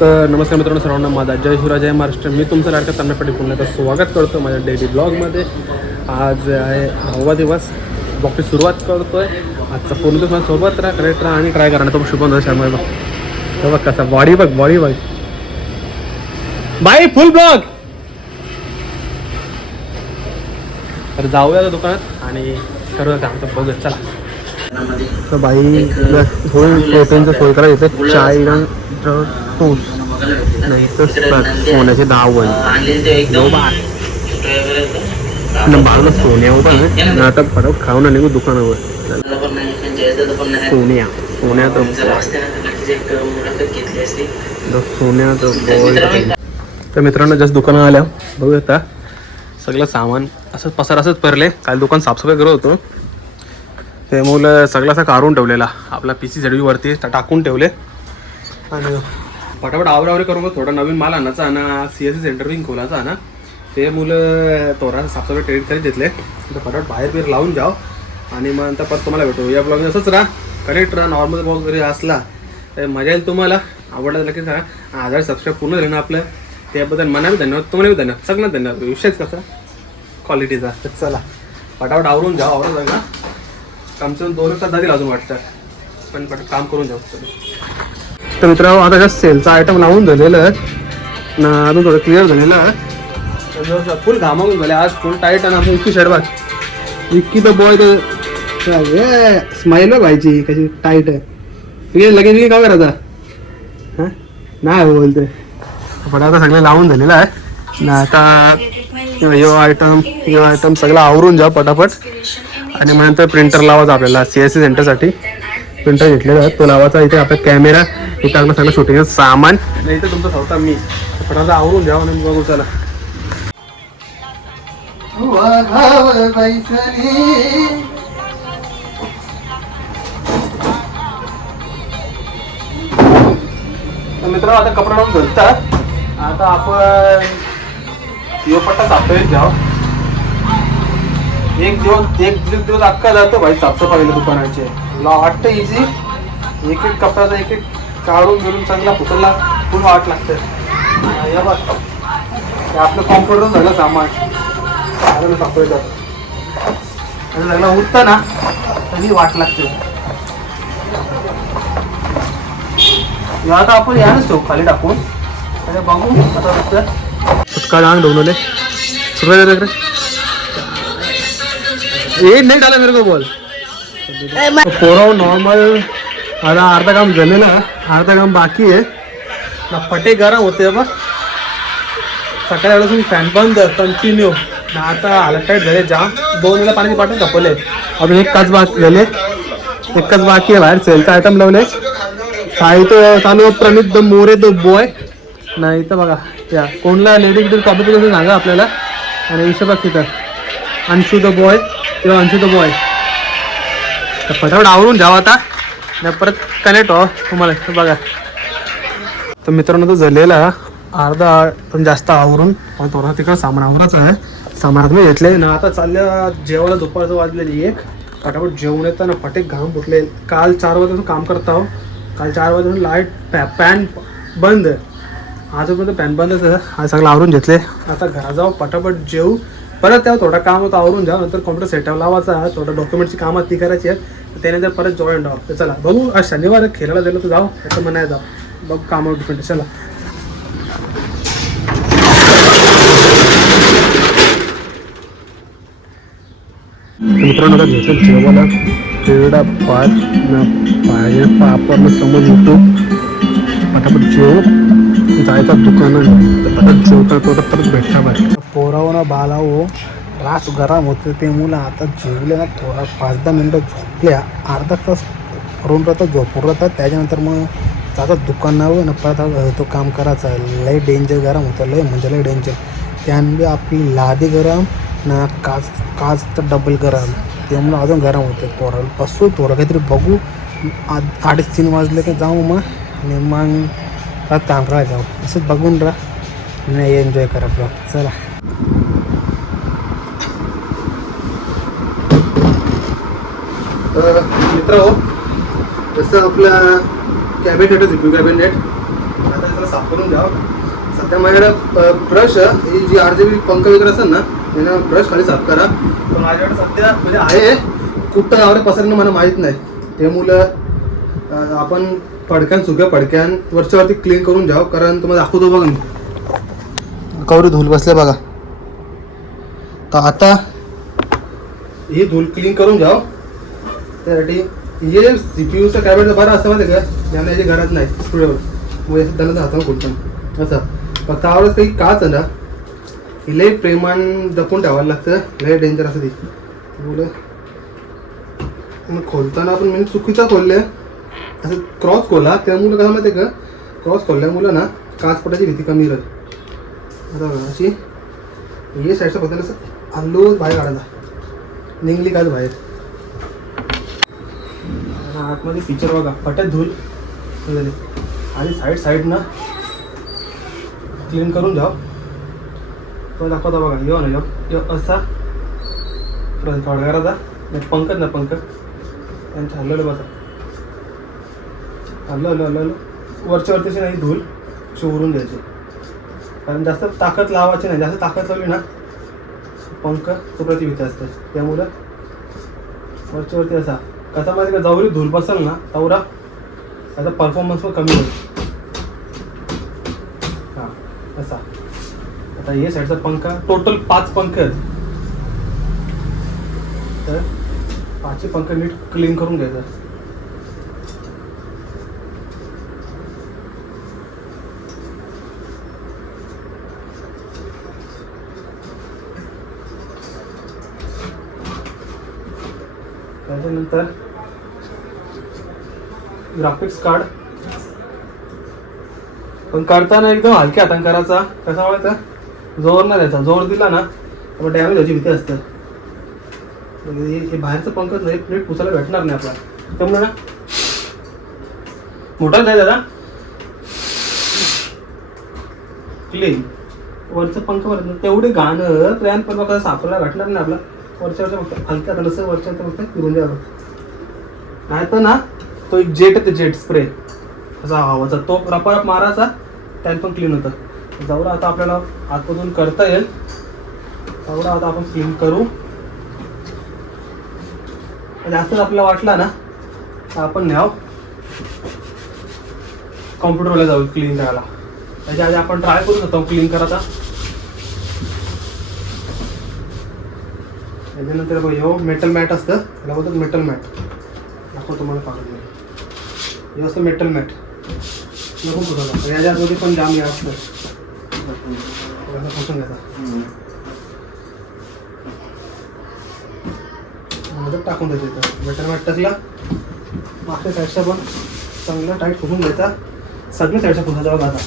तर नमस्कार मित्रांनो, सर्वांना माझा जय शिवराज जय महाराष्ट्र. मी तुमचं लाडका तन्नापट्टी पुन्हा एकदा स्वागत करतो माझ्या डेली ब्लॉगमध्ये. आज आहे 9वा दिवस. ब्लॉगची सुरुवात करतो आहे. आजचा पूर्ण दिवस माझ्यासोबत राहा, करेक्ट राहा आणि ट्राय करा. तो शुभम शर्मा बघ, तो बघ कसा बॉडी बघ बाई फुल ब्लॉग. तर जाऊया दुकानात आणि करूया काम. तर बघूया चला. तर बाई थोडी प्रोटीनचं सोय करा. इथे चाय टोस्ट नाही तर सोन्याचे दावण बाळाला सोन्या होता ना. आता फटाफट खाऊन निघू दुकानावर. सोन्या तर मित्रांनो जस्ट दुकानात आल्या. बघूया आता सगळं सामान असंच पसार असंच पडले. काल दुकान साफसफाई करत होतो ते मुलं सगळं असं काढून ठेवलेला. आपला PC झडवीवरती टाकून ठेवले आणि फटाफट आवरावरी करून थोडा नवीन माल आणायचा ना. CSC सेंटर विंग खोलायचा ना. ते मुलं थोडा साफसफाई ट्रेड करीत घेतले. तर फटाफट बाहेर लावून जाव आणि मग नंतर परत तुम्हाला भेटू. या ब्लॉग असंच राहा, कनेक्ट राहा. नॉर्मल ब्लॉग जरी असला तर मजा येईल तुम्हाला. आवडला नक्की सांगा. 1000 सबस्क्राईब पूर्ण झालं ना आपलं. त्याबद्दल मनाने धन्यवाद, तुम्हाला बी धन्यवाद, सगळ्यांना धन्यवाद. विषयच कसा क्वालिटीचा. तर चला फटाफट आवरून जाऊ. आवडत जागा कमसे कम 2 तास जातील अजून वाटतं, पण फटाफट काम करून जाऊ. तर मित्रांनो आता जास्त सेलचा आयटम लावून झालेलं आहे ना. अजून थोडं क्लिअर झालेलं आहे. फुल घामावून झाले आज. फुल टाईट आहे ना. आपण इतकी शर्ट बघ, इतकी तर बॉय तर स्माईल व्हायची कशी टाईट आहे. लगेच काय करायचा हां नाही बोलते. फटाफट सगळे लावून झालेलं आहे ना. आता यो आयटम सगळं आवरून जा फटाफट. आणि मग नंतर प्रिंटर लावायचा आपल्याला. CSC सेंटरसाठी प्रिंटर घेतलेला आहे, तो लावायचा. इथे आपला कॅमेरा, इथे आपलं सगळं शूटिंगचं सामान नाही तर तुमचा स्वतः मी. फटाफट आवरून द्या आणि बघू चला. मित्रांनो आता कपडा लावून धरतात. आता आपण यो पट्टा साफसफाईत जाऊ. एक दिवस अख्खा जातो भाई साफसफाईला दुकानाचे. तुला वाटतं इझी. एक कपड्याचा एक काढून घेऊन चांगला पुसला फुल वाट लागते. या बघ आपलं कॉम्प्युटर झालं सामान साफसफाई जातं आणि सगळं उठतं ना तरी वाट लागते. आता आपण यानच ठेवू खाली टाकून आणि बघू आता काय अंग ढवले सुरुवात. ये नहीं डाला मेरे को बोल. पोराव नॉर्मल आता अर्धा काम झालेला, अर्धा काम बाकी आहे ना. फटे गरम होते बघ. सकाळी वेळेस फॅन बंद कंटिन्यू. आता हालत झाले जाम. 2 वेळा पाण्याची बाटल धपवले. अजून एक तास बाकी झाले. एकच बाकी आहे. बाहेर सेलचा आयटम लावले. साहित्य चालू प्रणित द मोरे द बॉय नाही तर बघा त्या कोणला लेडीज कॉपी पिकून सांगा आपल्याला. आणि विषय बघ तिथं अंशू द बॉय किंवा अंशू द बॉय. तर फटाफट आवरून जावं आता परत कनेक्ट हो तुम्हाला. बघा तर मित्रांनो तो झालेला अर्धा पण जास्त आवरून पण थोडा तिकडं सामान आवराचं आहे. सामानात मी घेतले ना. आता चालल्या जेवायला. दुपारचं वाजलेली 1. फटाफट जेवण येतं ना. फटेक घाम फुटले. काल 4 वाजता काम करता हो. काल 4 वाजता लाईट पॅन बंद. आजपर्यंत पॅन बंदच आहे. आज सगळं आवरून घेतले. आता घरा जाऊ फटाफट जेऊ. परत तेव्हा थोडा काम होतं आवरून जा. नंतर कॉम्प्युटर सेटअप लावायचा. थोडं डॉक्युमेंटची कामं ती करायची आहेत. त्यानंतर परत जॉईंट आहो. तर चला बघू. आज शनिवार खेळायला गेलो तर जाऊ, त्याचं म्हणाय जाऊ. बघू कामावर डिपेंड. चला मित्रांनो आता घेतलं जेवायला. पेढा भात पाहिजे पापड समोर यूट्यूब. फटाफट जेव जायचा दुकानात. परत जेवता तो परत भेटता पाहिजे. पोराव ना बालावो रास गरम होते ते मुलं. आता जेवले ना थोडा 5-10 मिनटं झोपल्या. अर्धा तास करून राहतात झोपून राहतात. त्याच्यानंतर मग जातात दुकानावर ना. परत तो काम करायचा. लय डेंजर गरम होतं. लय म्हणजे लय डेंजर. त्यामुळे आपली लादी गरम ना. काच तर डबल गरम. त्यामुळं अजून गरम होते. पोराला बसू थोडं काहीतरी बघू. 2:30-3 वाजले की जाऊ मग. आणि मग रात काम करायला जाऊ. असंच बघून राहा नाही एन्जॉय करा ब्लॉग. चला मित्र हो. जसं आपलं कॅबिनेट होतं CPU कॅबिनेट आता त्याला साफ करून घ्यावं. सध्या माझ्याकडे ब्रश ही जी RGB पंख वगैरे असतात ना त्यांना ब्रश खाली साफ करा. पण माझ्याकडे सध्या म्हणजे आहे कुठं यावर पसरणं मला माहीत नाही. त्यामुळं आपण पडक्यान सुक्या पडक्यान वरच्यावरती क्लीन करून घ्यावं. कारण तुम्हाला दाखवतो बघा मी कवरी धूल बसले बघा. तर आता ही धूल क्लीन करून घ्यावं. त्यासाठी हे CPU कॅबिनेट बरं असं माहिती का ज्यांना याची गरज नाही स्टुडिओवर मग त्यांना हातावर खुलतं असं. फक्त आवडच काही काच आहे ना ही लय प्रेमान जपून ठेवायला लागतं. लय डेंजर असं ती मुलं खोलताना आपण मी चुकीचा खोलले असं क्रॉस खोला त्यामुळं कसं माहिती का क्रॉस खोलल्यामुळं ना काच पडायची भीती कमी राहील. आता बघा अशी हे साईडचा बदल असं हल्लो बाहेर काढायला निघली काच बाहेर. आतमध्ये फीचर बघा फटत धूल झाली आणि साईडनं क्लीन करून घ्या. तो दाखवता बघा यो ना यो असा करायचा पंकज ना पंकज त्यांच्या हल्लं बसा हल्लो वरच्यावरतीची नाही धूल शिवरून द्यायची. कारण जास्त ताकद लावायची नाही. जास्त ताकद लावली ना पंख तो प्रतिभीती असते. त्यामुळं वरच्यावरती असा कसा माहिती का जवळी धूल बसेल ना तेवढा त्याचा परफॉर्मन्स पण कमी होईल. हां असा. आता हे साईडचा पंखा टोटल 5 पंख आहेत. तर 5 पंख नीट क्लीन करून घ्यायचं. त्याच्यानंतर ग्राफिक्स कार्ड पण करताना एकदम हलक्या हाताने करायचा. कसा व्हायचा जोर नाही द्यायचा. जोर दिला ना तर डॅमेज व्हायची भीती असते. हे बाहेरचं पंखच नाही प्लेट पुसायला भेटणार नाही आपल्याला. त्यामुळे ना मोठा जाय दादा क्लीन वरचं पंख भरत नाही तेवढे गाणं ट्रॅन पण बघा सापडायला भेटणार नाही आपला. वरच्यावरच्या फक्त हलक्या हातानं वरच्यावरच्या फक्त फिरून द्यावं. नाही तर ना तो एक जेट आहे ते जेट स्प्रे असा हवाचा तो रपारप मारायचा त्यात पण क्लीन होतं. जेवढा आता आपल्याला आतमधून करता येईल तेवढा आता आपण क्लीन करू. जास्तच आपल्याला वाटला ना तर आपण न्याव कॉम्प्युटरला जाऊ क्लीन करायला. त्याच्या आधी आपण ट्राय करू शकतो क्लीन करायचा. त्याच्यानंतर बघ हो मेटल मॅट असतं त्याला बोलतात मेटल मॅट. दाखवतो तुम्हाला पाहत हे असतं मेटल मॅट नको कुठं याच्या आतमध्ये पण जाम या असतं पुसून घ्यायचा. टाकून द्यायचं मेटल मॅट टाकला. मागच्या साईडचा पण चांगला टाईट पुसून घ्यायचा. सगळ्या साईडचा पुसायचा बघा आता.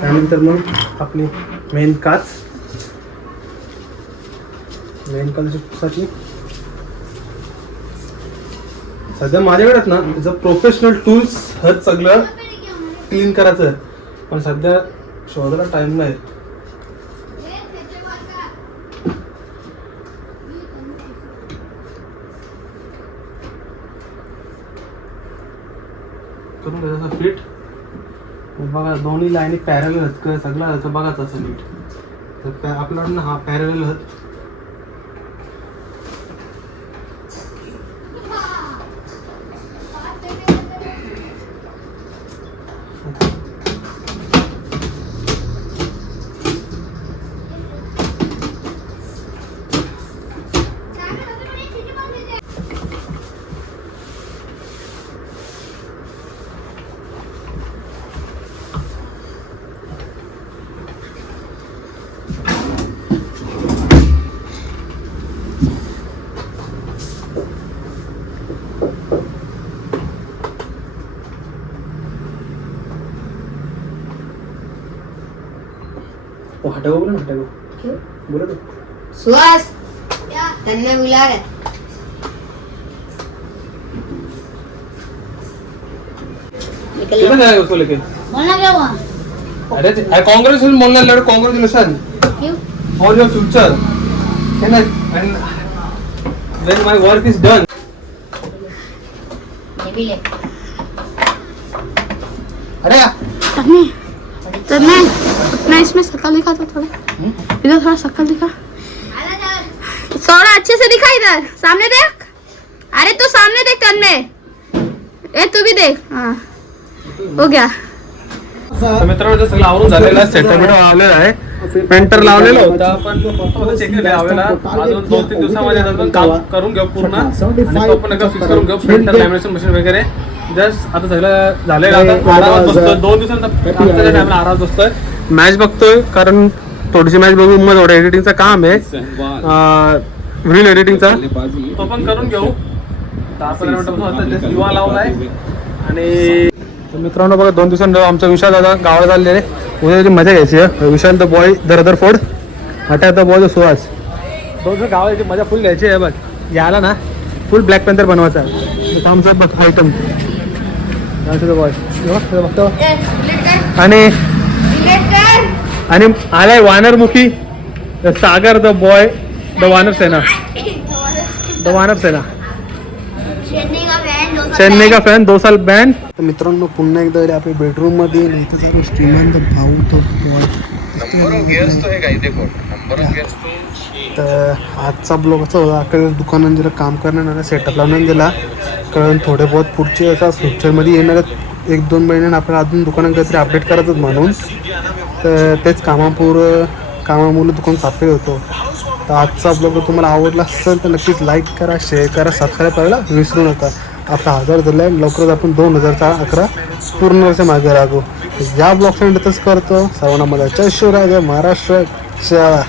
त्यानंतर मग आपली मेन काच पुसाची. सध्या माझ्याकडेच ना जर प्रोफेशनल टूल्स हत सगळं क्लीन करायचं पण सध्या शोधायला टाइम नाही. करून घ्यायचं फिट बघा. दोन्ही लाईनी पॅरल आहेत सगळं बघाच असं नीट. तर आपल्याकडनं हा पॅरल आहेत. हटाओ बोलो ना हटाओ. क्यों बोलो तो सुहास तन्ने बुला रहे. कितना जाएगा उसको लेके बोलना क्या हुआ अरे कॉंग्रॅच्युलेशन बोलणार लड congratulation for your future and when my work is done. ये भी ले अरे तो मैं अपना इसमें शक्ल दिखा था थोड़ा, इधर थोड़ा शक्ल दिखा, थोड़ा अच्छे से दिखा, इधर सामने देख, अरे तू सामने देख तन्मय, ए तू भी देख, हाँ हो गया. तर मित्रांनो सगळं आवरून झालेलं आहे. सेटअप आलेला आहे, पेंटर लावलेला होता पण तो चेक लावलेला अजून 2-3 दिवसामध्ये आपण काम करून घेऊ पूर्ण आणि तो पण एकदा फिक्स करून घेऊ. पेंटर लॅमिनेशन मशीन वगैरे जस्ट आता सगळं झालेलं. आता आरामात बसतोय 2 दिवसांचा आमच्या टाइमला आरामात बसतोय, मॅच बघतोय कारण थोडीशी मॅच बघून मग थोडं एडिटिंगचं काम आहे, रील एडिटिंगचा तो पण करून घेऊ. 10-15 मिनिटापासून आता जस्ट युवा लावलाय. आणि मित्रांनो बघा 2 दिवसांनी आमचा विशाल दादा गावाला चाललेले, उद्या त्याची मजा घ्यायची आहे. विशाल द बॉय दरदर फोड, attack the boy the Suhas, दोन गावाची मजा फुल घ्यायची आहे. बघ याला ना फुल ब्लॅक पेंथर बनवायचा आहे. आमचा बघ आयटम बॉय बघतो. आणि आलाय वानरमुखी सागर द बॉय द वानर सेना, द वानर सेना, चेन्नई का फॅन 2 साल बॅन. तर मित्रांनो पुन्हा एकदा आपल्या बेडरूम मध्ये इथं चालू श्रीमंत भाऊ तो तर आजचा ब्लॉग असा होता. अख्या दुकानात जरा काम करणार सेटअप लावून दिला, कारण थोडे बहुत पुढचे असा फ्युचरमध्ये येणार 1-2 महिन्यानं आपल्याला अजून दुकानात काहीतरी अपडेट करायचंच म्हणून, तर तेच कामामुळे दुकान सापडे होतो. तर आजचा ब्लॉग जर तुम्हाला आवडला असेल तर नक्कीच लाईक करा, शेअर करा, सबस्क्राईब करायला विसरू नका. आपला 1000 झाला आहे, लवकरच आपण 2011 पूर्ण वर्ष मागे लागू. या ब्लॉगचा एंड करतो. सर्वांना मला जय शिवराय, जय महाराष्ट्र, जय